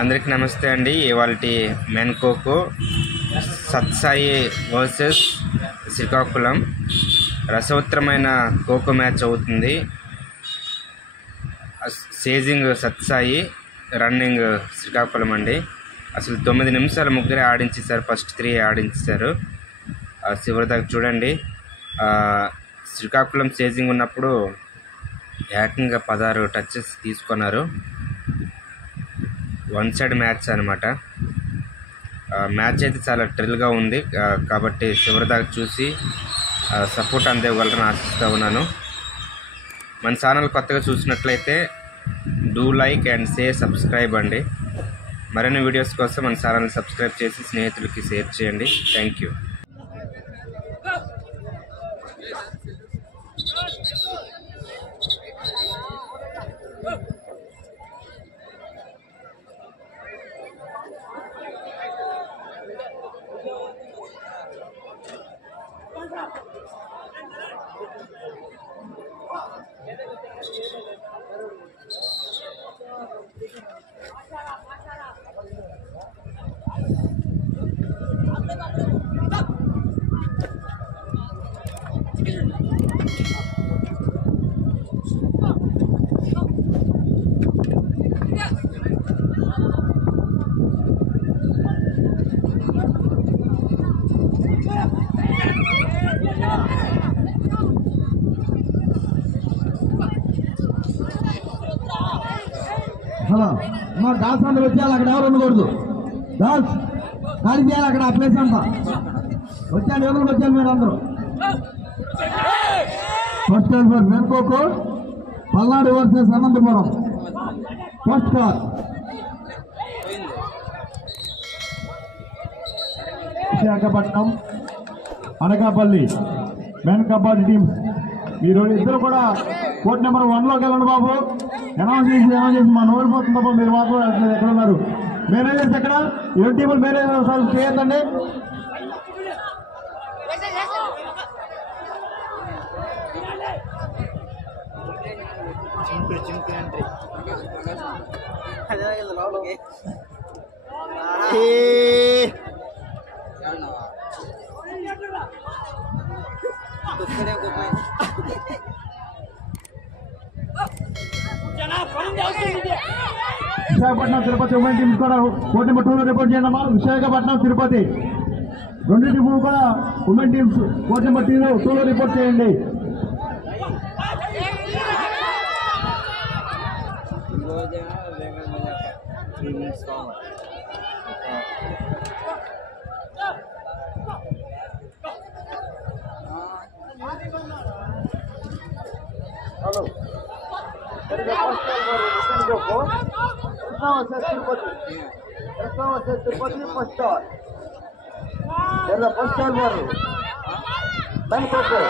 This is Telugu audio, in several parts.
అందరికీ నమస్తే అండి. ఇవాల్టి మెన్ ఖోఖో సత్సాయి వర్సెస్ శ్రీకాకుళం రసవత్తరమైన ఖోఖో మ్యాచ్ అవుతుంది. సేజింగ్ సత్సాయి, రన్నింగ్ శ్రీకాకుళం అండి. అసలు 9 నిమిషాలు ముగ్గురే ఆడించేశారు. ఫస్ట్ 3 ఆడించేశారు. చివరి దాకా చూడండి. శ్రీకాకుళం సేజింగ్ ఉన్నప్పుడు ఏకంగా 16 టచెస్ తీసుకున్నారు. వన్ సైడ్ మ్యాచ్ అనమాట. మ్యాచ్ అయితే చాలా థ్రిల్గా ఉంది. కాబట్టి చివరి దాకా చూసి సపోర్ట్ అందివ్వగలరని ఆశిస్తూ ఉన్నాను. మన ఛానల్ కొత్తగా చూసినట్లయితే do like and share, subscribe అండి. మరిన్ని వీడియోస్ కోసం మన ఛానల్ని సబ్స్క్రైబ్ చేసి స్నేహితులకి షేర్ చేయండి. Thank you. డాన్స్ అంటే వచ్చేయాలి. అక్కడ ఎవరు ఉండకూడదు. డాన్స్ ఖాళీ చేయాలి. అక్కడ ఆ ప్లేస్ అంతా వచ్చాను. ఎవరు వచ్చాను మీరు అందరూ. First for men kho kho Palnadu versus Anantapuram. First call Visakhapatnam, Anakapalli men kabaddi teams. మీరు ఇద్దరు కూడా కోర్ట్ నెంబర్ 1లోకి వెళ్ళండి బాబు. అనౌన్స్ చేసి మా ఓడిపోతుంది బాబు. మీరు మాత్రం ఎక్కడ ఉన్నారు? మేనేజర్స్ ఎక్కడ? 2 టీములు మేనేజర్ సార్ చేయొద్దండి. విశాఖపట్నం తిరుపతి ఉమెన్ టీమ్స్ కూడా కోర్ట్ నెంబర్ 2లో రిపోర్ట్ చేయండి అమ్మా. విశాఖపట్నం తిరుపతి 2 టీములు కూడా ఉమెన్ టీమ్స్ కోర్ట్ నెంబర్ 2లో రిపోర్ట్ చేయండి. Hello Tirupati first call. First call వారు men kho kho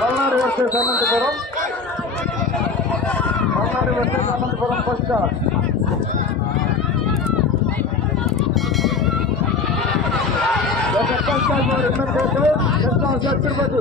Palnadu versus Anantapuram. Palnadu versus Anantapuram first call. First call వారు men kho kho Tirupati.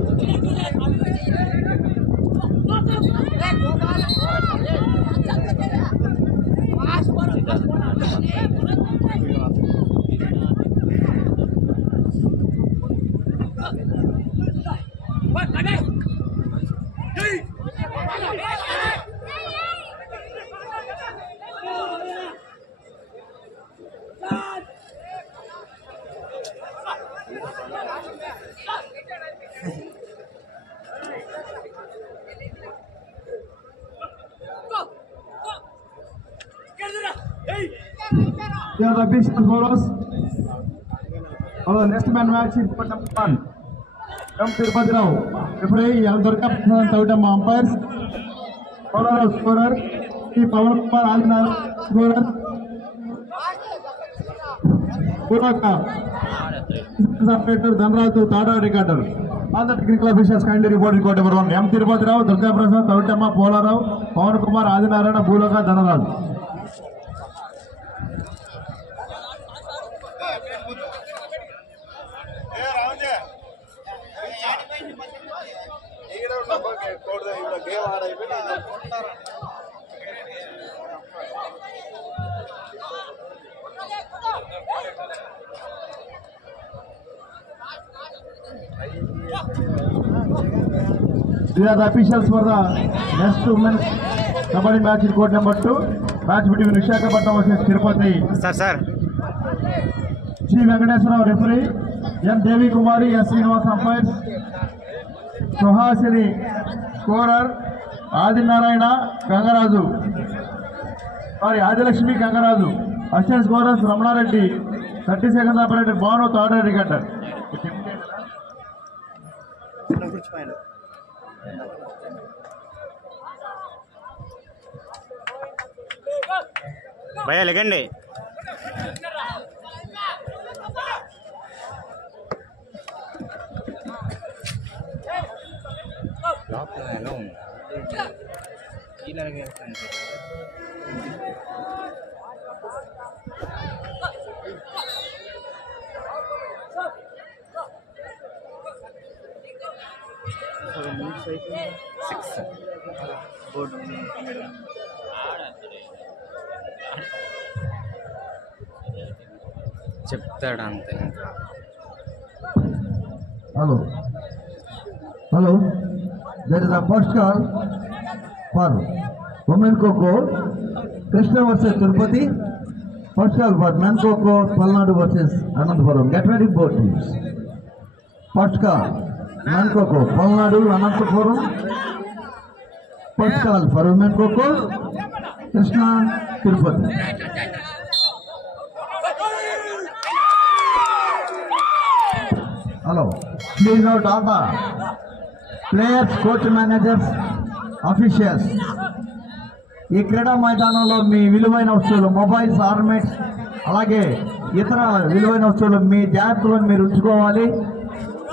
They are the big bowlers. Our next man match is number 1. Come Tirupati Rao. Referee Yaldurka Savitam umpires. Bowler scorer. Power Kumar Alina scorer. Puraka. Operator Dhanraju Tada recorder. All the technical officials kindly report court number 1. M. Tirupati Rao, Durga Prasad, Tavitama, Pola Rao, Pawan Kumar, Adinarayana, Bhuloka, Dhanaraj. These are the officials for the next women's kabaddi match in court number 2. Match between Visakhapatnam versus Tirupati. Sir. G. Venkateswara Rao referee, M. Devi Kumari, S. Srinivas umpires, Suhasini scorer, Adinarayana Gangaraju. Sorry, Adilakshmi Gangaraju. Assistant scorers Ramana Reddy, 30-second operator Bhanu, third cricketer. భయ్యా లెగండి. చెప్తాడు అంతే. Hello. There is a first call for women Coco, Krishna versus Tirupati. First call for men Coco, Palnadu versus Ananthapuram. Get ready, both teams. First call, men Coco, Palnadu, Ananthapuram. First call for women Coco, Krishna, Tirupati. Hello. Please now data. Players, coach managers, officials. ఈ క్రీడా మైదానంలో మీ విలువైన వస్తువులు, మొబైల్స్, ఆర్నమెంట్స్, అలాగే ఇతర విలువైన వస్తువులు మీ జాగ్రత్తలను మీరు ఉంచుకోవాలి.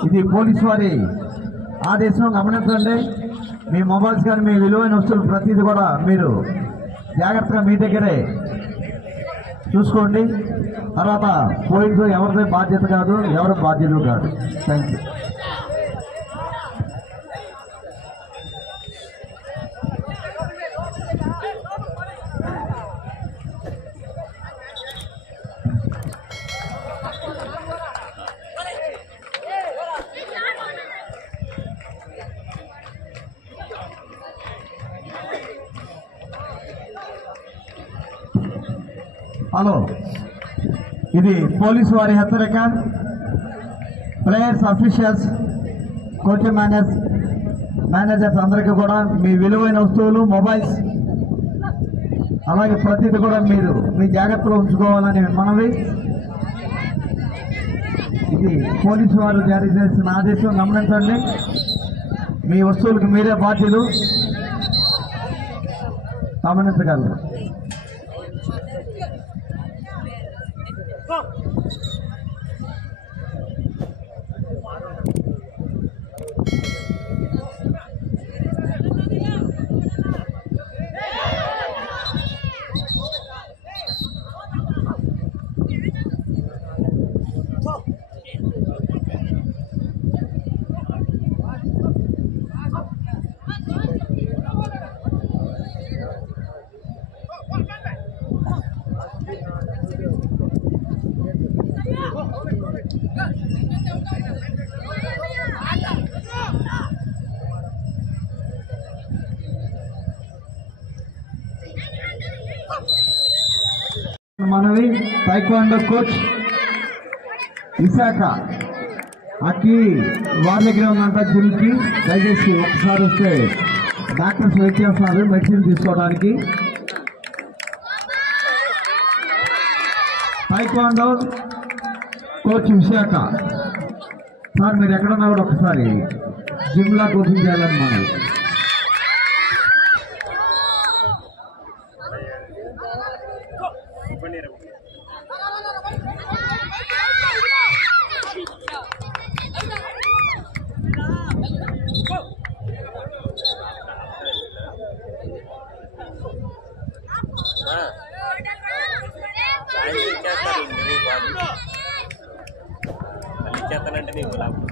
ఇది పోలీసు వారి ఆదేశం, గమనించండి. మీ మొబైల్స్ కానీ మీ విలువైన వస్తువులు ప్రతిదీ కూడా మీరు జాగ్రత్తగా మీ దగ్గరే చూసుకోండి. తర్వాత పోలీసు ఎవరిదే బాధ్యత కాదు, ఎవరి బాధ్యత కాదు. Thank you. హలో, ఇది పోలీసు వారి హెచ్చరిక. ప్లేయర్స్, అఫీషియల్స్, కోచ్ మేనేజర్స్ అందరికీ కూడా మీ విలువైన వస్తువులు, మొబైల్స్, అలాగే ప్రతిదీ కూడా మీరు మీ జాగ్రత్తలో ఉంచుకోవాలని మనవి. ఇది పోలీసు వారు జారీ చేసిన ఆదేశం, గమనించండి. మీ వస్తువులకు మీరే బాధ్యులు, గమనించగలరు. మనవి టైక్వాండో కోచ్ విశాఖ అక్కి వారి దగ్గర ఉన్నంత జిమ్కి దయచేసి ఒకసారి వస్తే డాక్టర్స్ వెయిట్ చేస్తున్నారు మెడిసిన్ తీసుకోవడానికి. టైక్వాండో కోచ్ విశాఖ సార్, మీరు ఎక్కడన్నా కూడా ఒకసారి జిమ్లా కోచింగ్ చేయాలని మనవి. ఇచ్చేస్తానంటే నీకు లాభం.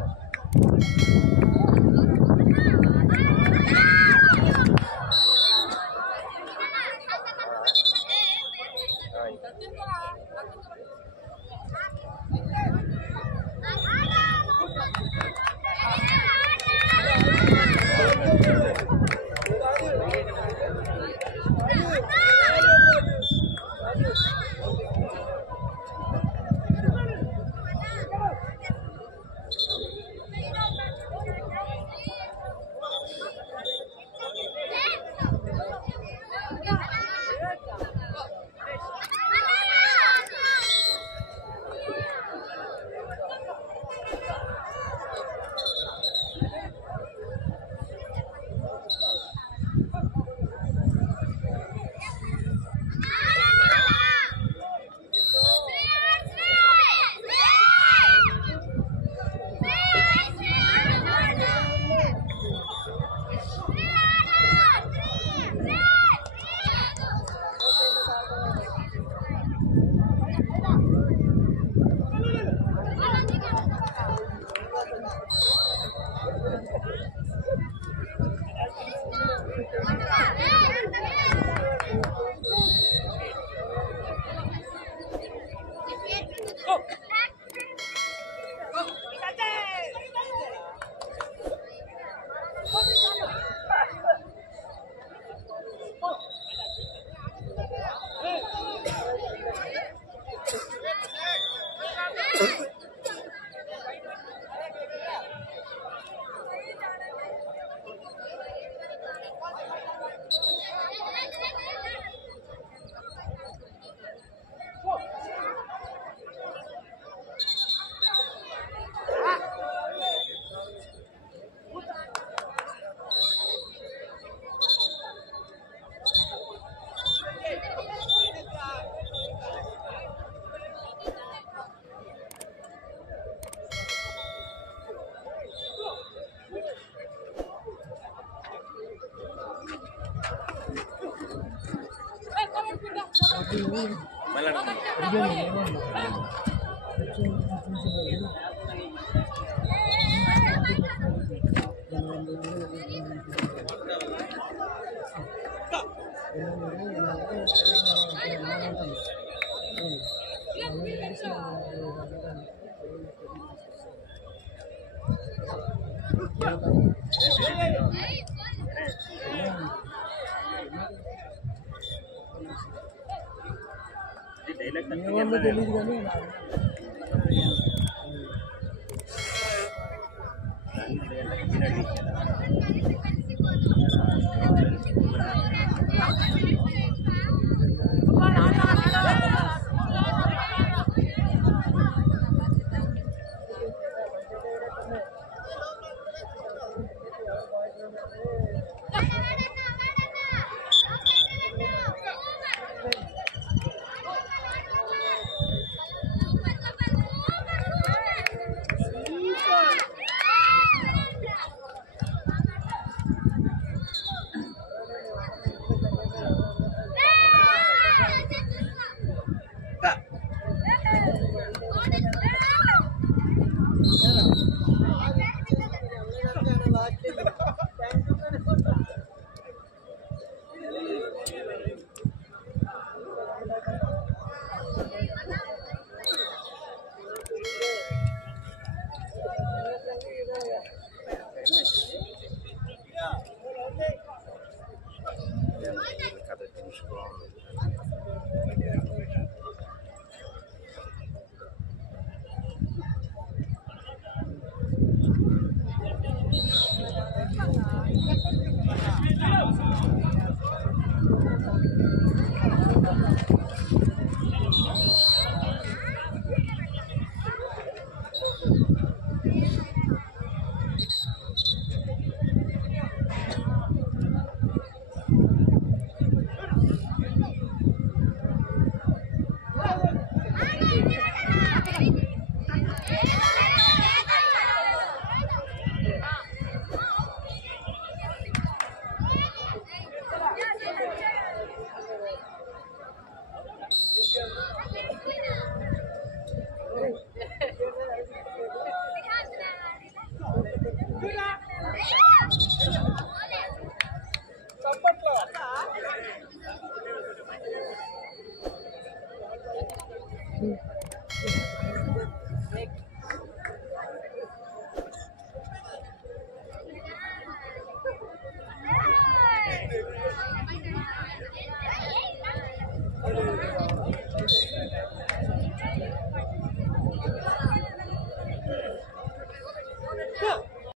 Good luck.